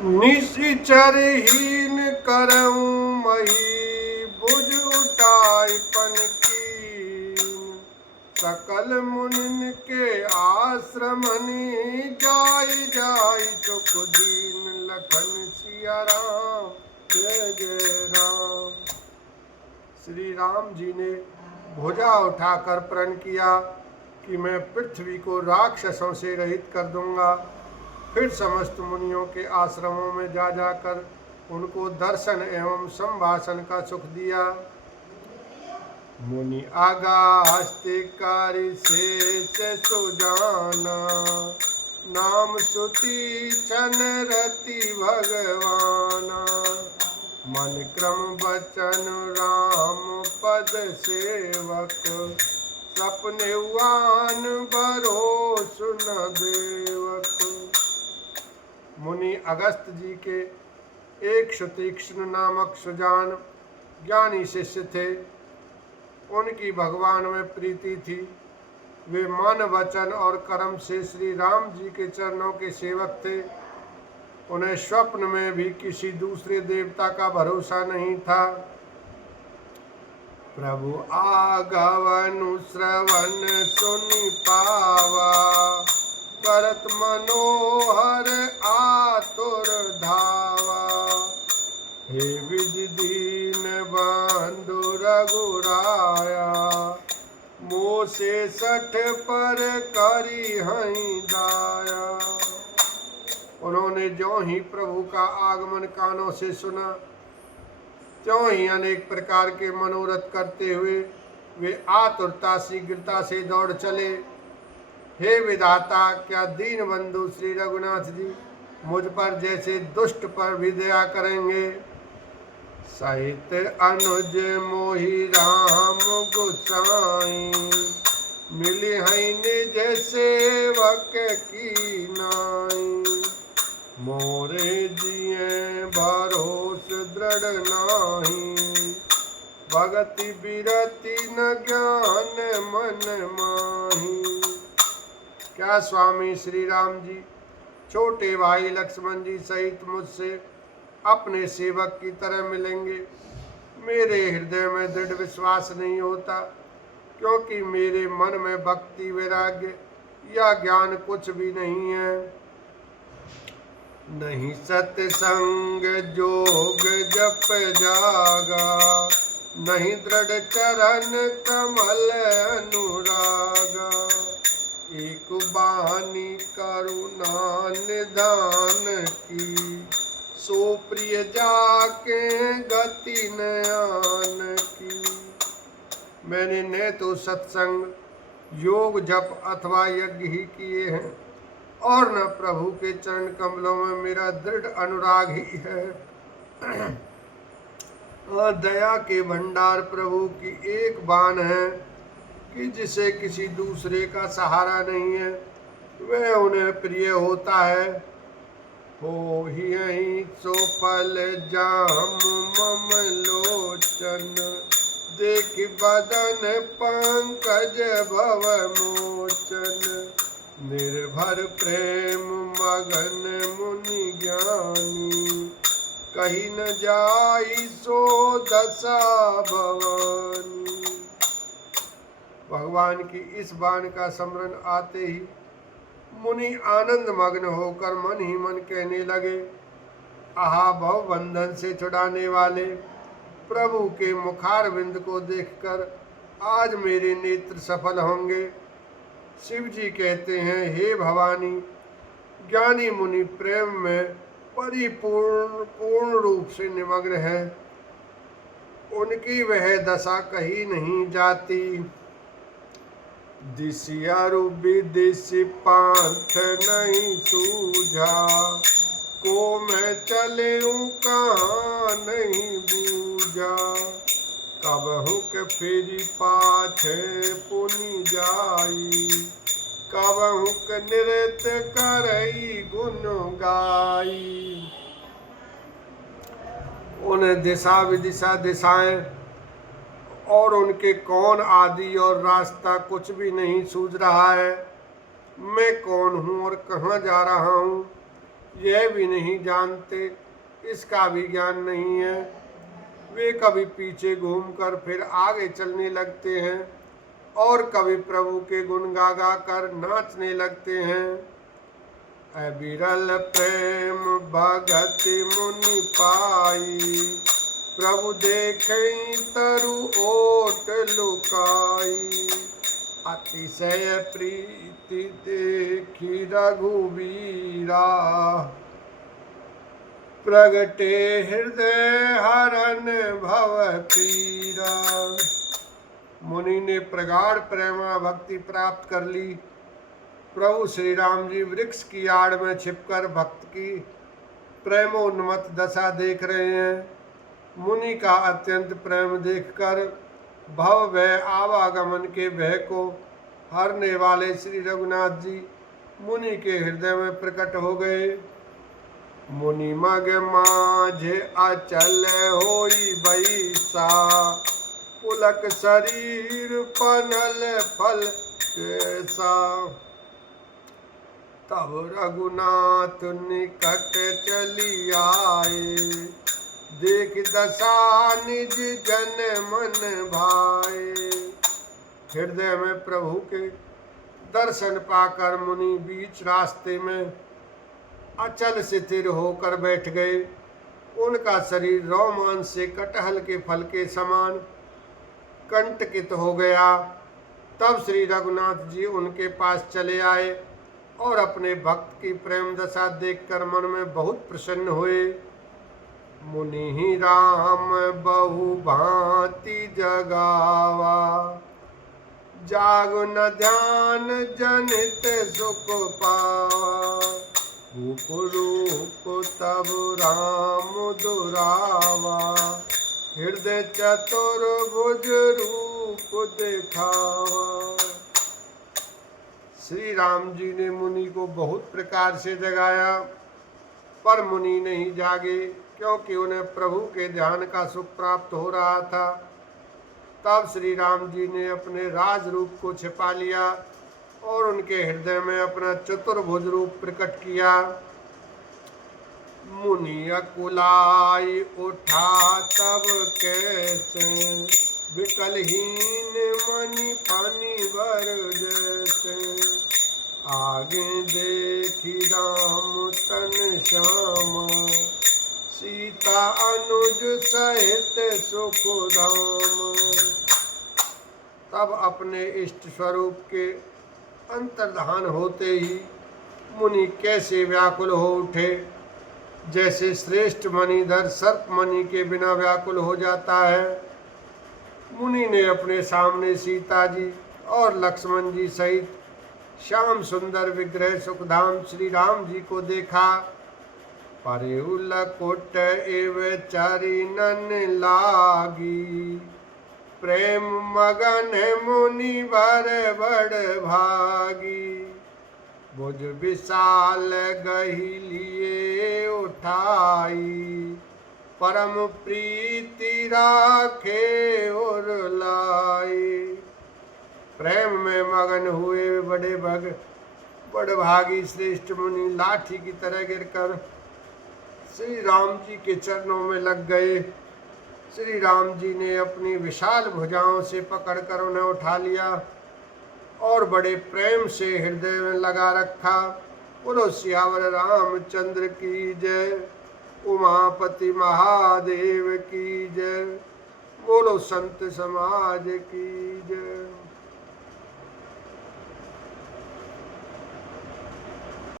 निशिचरहीन करऊं मही बुझ उठाई पन कीन। सकल मुनिन के आश्रमनि जाई जाई सुख दीन। लखन सिया राम जय जय राम। श्री राम जी ने भुजा उठाकर प्रण किया कि मैं पृथ्वी को राक्षसों से रहित कर दूंगा। फिर समस्त मुनियों के आश्रमों में जा जाकर उनको दर्शन एवं संभाषण का सुख दिया। मुनि आगास्तिकारी से सुजाना। नाम सुति छन रति भगवाना। मन क्रम बचन राम पद सेवक। सपने वान भरोसु न देवक। मुनि अगस्त जी के एक सुतीक्ष्ण नामक सुजान ज्ञानी शिष्य थे। उनकी भगवान में प्रीति थी। वे मन वचन और कर्म से श्री राम जी के चरणों के सेवक थे। उन्हें स्वप्न में भी किसी दूसरे देवता का भरोसा नहीं था। प्रभु आगवनु श्रवण सुनि पावा। करत मनोहर आतुर धावा। हे विधि दीन बंधु रघुराया। मोसे सठ पर करी हई दाया। उन्होंने ज्यों ही प्रभु का आगमन कानों से सुना, त्यों ही अनेक प्रकार के मनोरथ करते हुए वे आतुरता शीघ्रता से दौड़ चले। हे विधाता, क्या दीन बंधु श्री रघुनाथ जी मुझ पर जैसे दुष्ट पर भी दया करेंगे। सहित अनुज मोहि राम गोसाई। मिली हई निज सेवक की नाई। मोरे जिये भरोस दृढ़ नाही। भगति बिरति न ज्ञान मन माही। क्या स्वामी श्री राम जी छोटे भाई लक्ष्मण जी सहित मुझसे अपने सेवक की तरह मिलेंगे। मेरे हृदय में दृढ़ विश्वास नहीं होता, क्योंकि मेरे मन में भक्ति वैराग्य या ज्ञान कुछ भी नहीं है। नहीं सत्संग जोग जप जागा। नहीं दृढ़ चरण कमल अनुरागा। एक बानी करुणा निदान की। सो प्रिय जाके गति नयान की। मैंने न तो सत्संग योग जप अथवा यज्ञ ही किए हैं, और न प्रभु के चरण कमलों में मेरा दृढ़ अनुराग ही है। दया के भंडार प्रभु की एक बान है कि जिसे किसी दूसरे का सहारा नहीं है, वह उन्हें प्रिय होता है। हो ही सो पल जाम मम लोचन। देख बदन पंकज भव मोचन। निर्भर प्रेम मगन मुनि ज्ञानी। कहीं न जाई सो दशा भवानी। भगवान की इस बाण का स्मरण आते ही मुनि आनंद मग्न होकर मन ही मन कहने लगे, आहा, भव बंधन से छुड़ाने वाले प्रभु के मुखारविंद को देखकर आज मेरे नेत्र सफल होंगे। शिव जी कहते हैं, हे भवानी, ज्ञानी मुनि प्रेम में पूर्ण रूप से निमग्न है। उनकी वह दशा कहीं नहीं जाती। दिशियारु विदिशि पांथ नहीं सूझा। को मैं चलेऊं कहाँ नहीं बूझा। कबहु के फेरी पाछे पुनि जाई। कबहु के नृत्य करई गुण गाई। उन्हें दिशा विदिशा दिशाएं और उनके कौन आदि और रास्ता कुछ भी नहीं सूझ रहा है। मैं कौन हूँ और कहाँ जा रहा हूँ, यह भी नहीं जानते, इसका भी ज्ञान नहीं है। वे कभी पीछे घूमकर फिर आगे चलने लगते हैं और कभी प्रभु के गुण गा गा कर नाचने लगते हैं। अविरल प्रेम भगति मुनि पाई, प्रभु देखें तरु ओट लुकाई। अतिशय प्रीति देखी रघुवीरा, प्रगटे हृदय हरन भव पीरा। मुनि ने प्रगाढ़ प्रेमा भक्ति प्राप्त कर ली। प्रभु श्री राम जी वृक्ष की आड़ में छिपकर भक्त की प्रेमोन्मत्त दशा देख रहे हैं। मुनि का अत्यंत प्रेम देखकर भव भय आवागमन के भय को हरने वाले श्री रघुनाथ जी मुनि के हृदय में प्रकट हो गए। मुनि मग माझे अचल होई बैसा, पुलक शरीर पनल फल कैसा। तब रघुनाथ निकट चली आए, देख दशा निज जन मन भाए। हृदय में प्रभु के दर्शन पाकर मुनि बीच रास्ते में अचल स्थिर होकर बैठ गए। उनका शरीर रोमांच से कटहल के फल के समान कंटकित हो गया। तब श्री रघुनाथ जी उनके पास चले आए और अपने भक्त की प्रेम दशा देखकर मन में बहुत प्रसन्न हुए। मुनि ही राम बहु भांति जगावा, जागु न ध्यान जनित सुख पावा। रूप रूप तब राम दुरावा, हृदय चतुर्भुज रूप दिखावा। श्री राम जी ने मुनि को बहुत प्रकार से जगाया, पर मुनि नहीं जागे, क्योंकि उन्हें प्रभु के ध्यान का सुख प्राप्त हो रहा था। तब श्री राम जी ने अपने राज रूप को छिपा लिया और उनके हृदय में अपना चतुर्भुज रूप प्रकट किया। मुनि अकुलाई उठा तब कैसे, विकलहीन मणि पानी वर जैसे। आगे देखी राम तन श्याम, सीता अनुज सहित सुख धाम। तब अपने इष्ट स्वरूप के अंतर्धान होते ही मुनि कैसे व्याकुल हो उठे, जैसे श्रेष्ठ मणिधर सर्प मणि के बिना व्याकुल हो जाता है। मुनि ने अपने सामने सीता जी और लक्ष्मण जी सहित श्याम सुंदर विग्रह सुखधाम श्री राम जी को देखा। परिउल कुट एव चरिनन लागी, प्रेम मगन मुनि वर बड़ भागी। बुझ विशाल गही लिए उठाई, परम प्रीति राखे और लाई। प्रेम में मगन हुए बड़ भागी श्रेष्ठ मुनि लाठी की तरह गिरकर श्री राम जी के चरणों में लग गए। श्री राम जी ने अपनी विशाल भुजाओं से पकड़कर उन्हें उठा लिया और बड़े प्रेम से हृदय में लगा रखा। बोलो सियावर रामचंद्र की जय, उमापति महादेव की जय, बोलो संत समाज की जय।